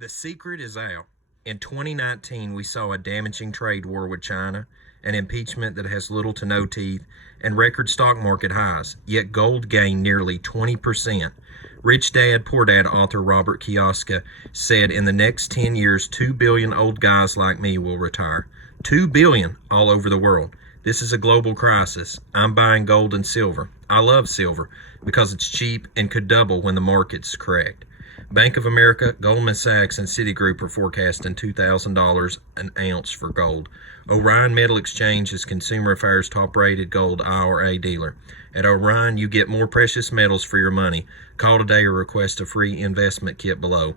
The secret is out. In 2019, we saw a damaging trade war with China, an impeachment that has little to no teeth, and record stock market highs. Yet gold gained nearly 20%. Rich Dad, Poor Dad author Robert Kiyosaki said in the next 10 years, 2 billion old guys like me will retire. 2 billion all over the world. This is a global crisis. I'm buying gold and silver. I love silver because it's cheap and could double when the market's correct. Bank of America, Goldman Sachs, and Citigroup are forecasting $2,000 an ounce for gold. Orion Metal Exchange is Consumer Affairs' top-rated gold IRA dealer. At Orion, you get more precious metals for your money. Call today or request a free investment kit below.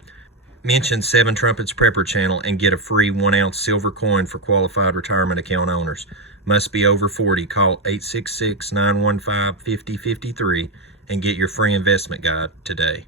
Mention 7 Trumpets Prepper Channel and get a free 1-ounce silver coin for qualified retirement account owners. Must be over 40. Call 866-915-5053 and get your free investment guide today.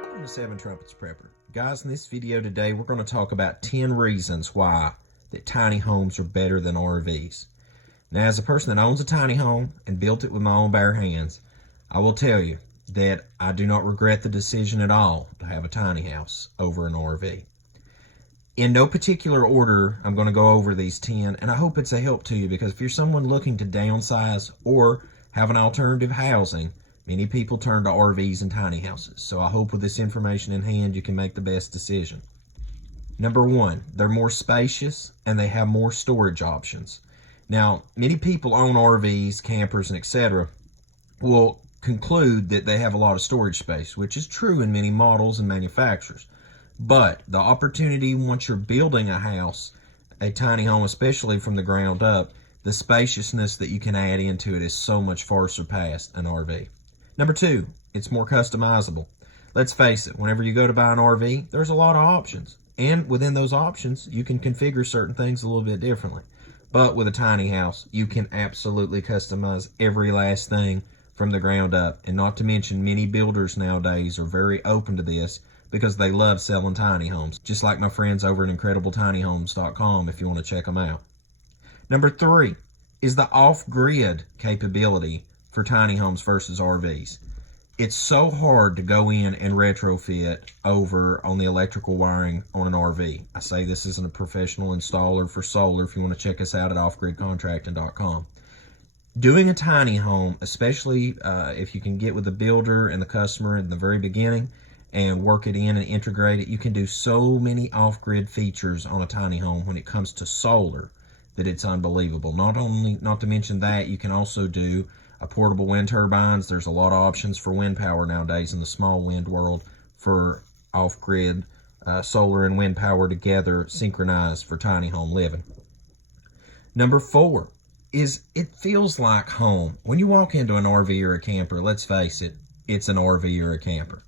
Welcome to 7 Trumpets Prepper. Guys, in this video today, we're going to talk about 10 reasons why that tiny homes are better than RVs. Now, as a person that owns a tiny home and built it with my own bare hands, I will tell you that I do not regret the decision at all to have a tiny house over an RV. In no particular order, I'm going to go over these 10, and I hope it's a help to you, because if you're someone looking to downsize or have an alternative housing, many people turn to RVs and tiny houses. So I hope with this information in hand, you can make the best decision. Number 1, they're more spacious and they have more storage options. Now, many people own RVs, campers, and etc. will conclude that they have a lot of storage space, which is true in many models and manufacturers. But the opportunity, once you're building a house, a tiny home, especially from the ground up, the spaciousness that you can add into it is so much far surpassed an RV. Number 2, it's more customizable. Let's face it, whenever you go to buy an RV, there's a lot of options. And within those options, you can configure certain things a little bit differently. But with a tiny house, you can absolutely customize every last thing from the ground up. And not to mention, many builders nowadays are very open to this because they love selling tiny homes. Just like my friends over at IncredibleTinyHomes.com if you want to check them out. Number 3 is the off-grid capability for tiny homes versus RVs. It's so hard to go in and retrofit over on the electrical wiring on an RV. I say this isn't a professional installer for solar if you want to check us out at offgridcontracting.com. Doing a tiny home, especially if you can get with the builder and the customer in the very beginning and work it in and integrate it, you can do so many off-grid features on a tiny home when it comes to solar that it's unbelievable. Not to mention that, you can also do portable wind turbines. There's a lot of options for wind power nowadays in the small wind world for off-grid solar and wind power together synchronized for tiny home living. Number 4 is it feels like home. When you walk into an RV or a camper, let's face it, it's an RV or a camper.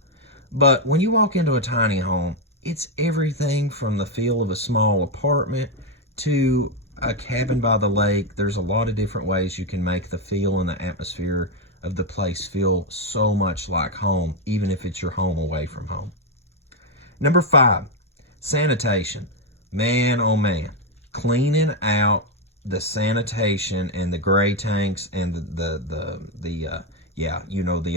But when you walk into a tiny home, it's everything from the feel of a small apartment to a cabin by the lake. There's a lot of different ways you can make the feel and the atmosphere of the place feel so much like home, even if it's your home away from home. Number 5, sanitation. Man, oh man, cleaning out the sanitation and the gray tanks and the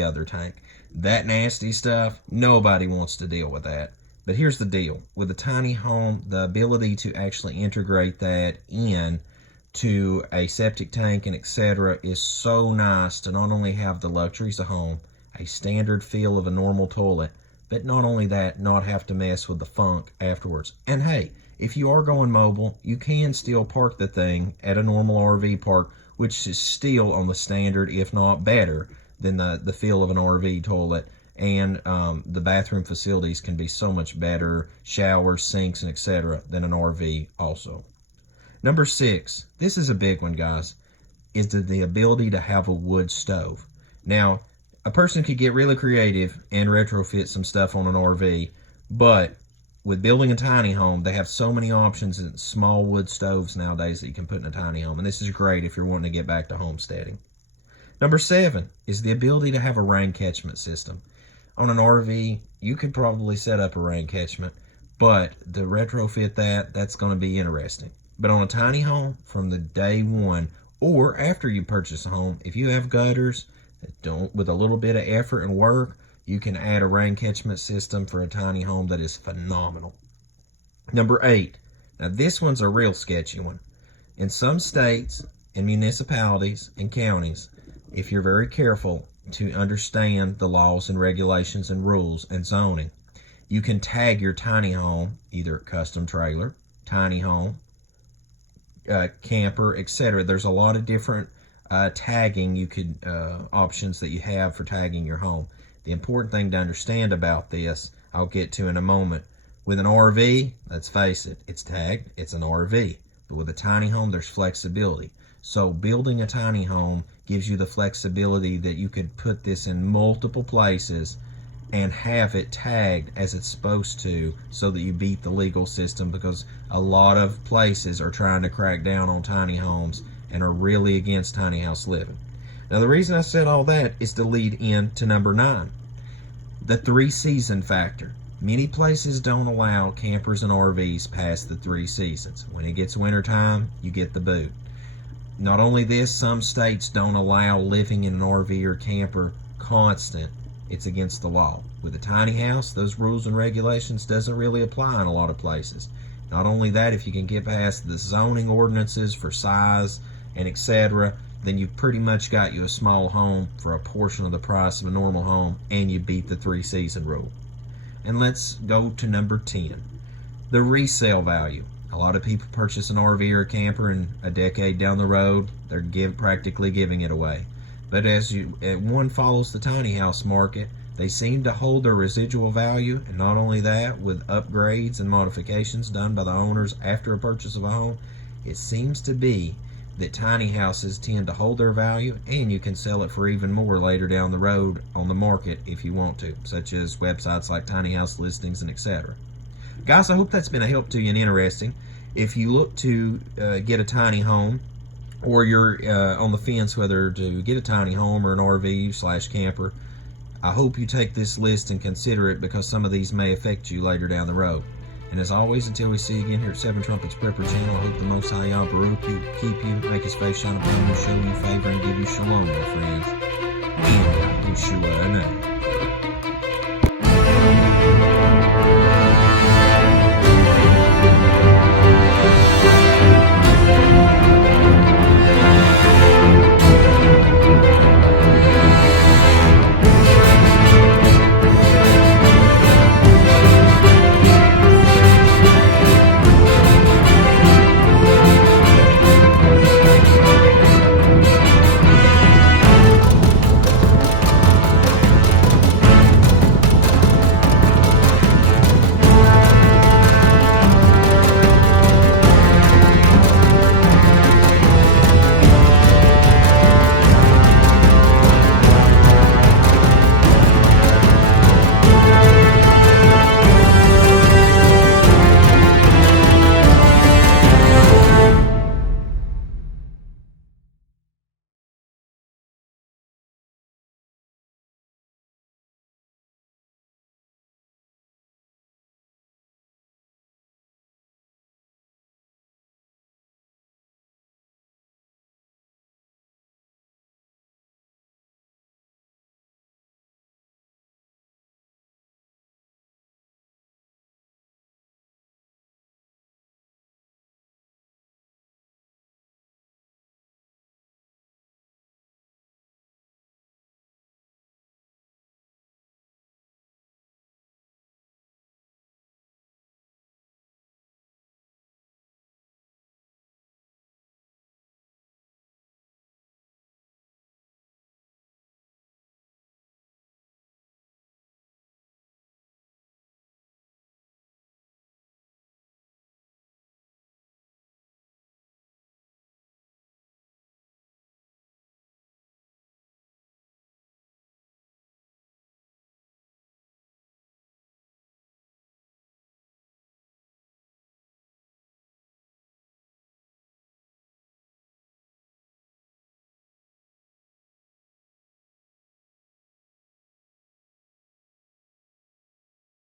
other tank. That nasty stuff, nobody wants to deal with that. But here's the deal. With a tiny home, the ability to actually integrate that in to a septic tank and etc. is so nice to not only have the luxuries of home, a standard feel of a normal toilet, but not only that, not have to mess with the funk afterwards. And hey, if you are going mobile, you can still park the thing at a normal RV park, which is still on the standard, if not better, than the feel of an RV toilet. And the bathroom facilities can be so much better, showers, sinks, and etc. than an RV also. Number 6, this is a big one, guys, is the ability to have a wood stove. Now, a person could get really creative and retrofit some stuff on an RV, but with building a tiny home, they have so many options in small wood stoves nowadays that you can put in a tiny home, and this is great if you're wanting to get back to homesteading. Number 7 is the ability to have a rain catchment system. On an RV, you could probably set up a rain catchment, but to retrofit that's going to be interesting. But on a tiny home, from the day one, or after you purchase a home, if you have gutters that don't, with a little bit of effort and work, you can add a rain catchment system for a tiny home that is phenomenal. Number 8. Now this one's a real sketchy one. In some states and municipalities and counties, if you're very careful to understand the laws and regulations and rules and zoning, you can tag your tiny home either custom trailer, tiny home, camper, etc. There's a lot of different tagging options that you have for tagging your home. The important thing to understand about this, I'll get to in a moment. With an RV, let's face it, it's tagged, it's an RV. But with a tiny home, there's flexibility. So building a tiny home gives you the flexibility that you could put this in multiple places and have it tagged as it's supposed to, so that you beat the legal system, because a lot of places are trying to crack down on tiny homes and are really against tiny house living. Now the reason I said all that is to lead into number 9, the 3-season factor. Many places don't allow campers and RVs past the 3 seasons. When it gets wintertime, you get the boot. Not only this, some states don't allow living in an RV or camper constant. It's against the law. With a tiny house, those rules and regulations doesn't really apply in a lot of places. Not only that, if you can get past the zoning ordinances for size and etc., then you've pretty much got you a small home for a portion of the price of a normal home, and you beat the 3-season rule. And let's go to number 10, the resale value. A lot of people purchase an RV or a camper, and a decade down the road, they're practically giving it away. But as one follows the tiny house market, they seem to hold their residual value, and not only that, with upgrades and modifications done by the owners after a purchase of a home, it seems to be that tiny houses tend to hold their value, and you can sell it for even more later down the road on the market if you want to, such as websites like tiny house listings and etc. Guys, I hope that's been a help to you and interesting. If you look to get a tiny home, or you're on the fence whether to get a tiny home or an RV/camper, I hope you take this list and consider it, because some of these may affect you later down the road. And as always, until we see you again here at 7 Trumpets Prepper Channel, I hope the Most High Yah Baruch you, keep you, make His face shine upon you, show you favor, and give you shalom, my friends. In Yeshua name.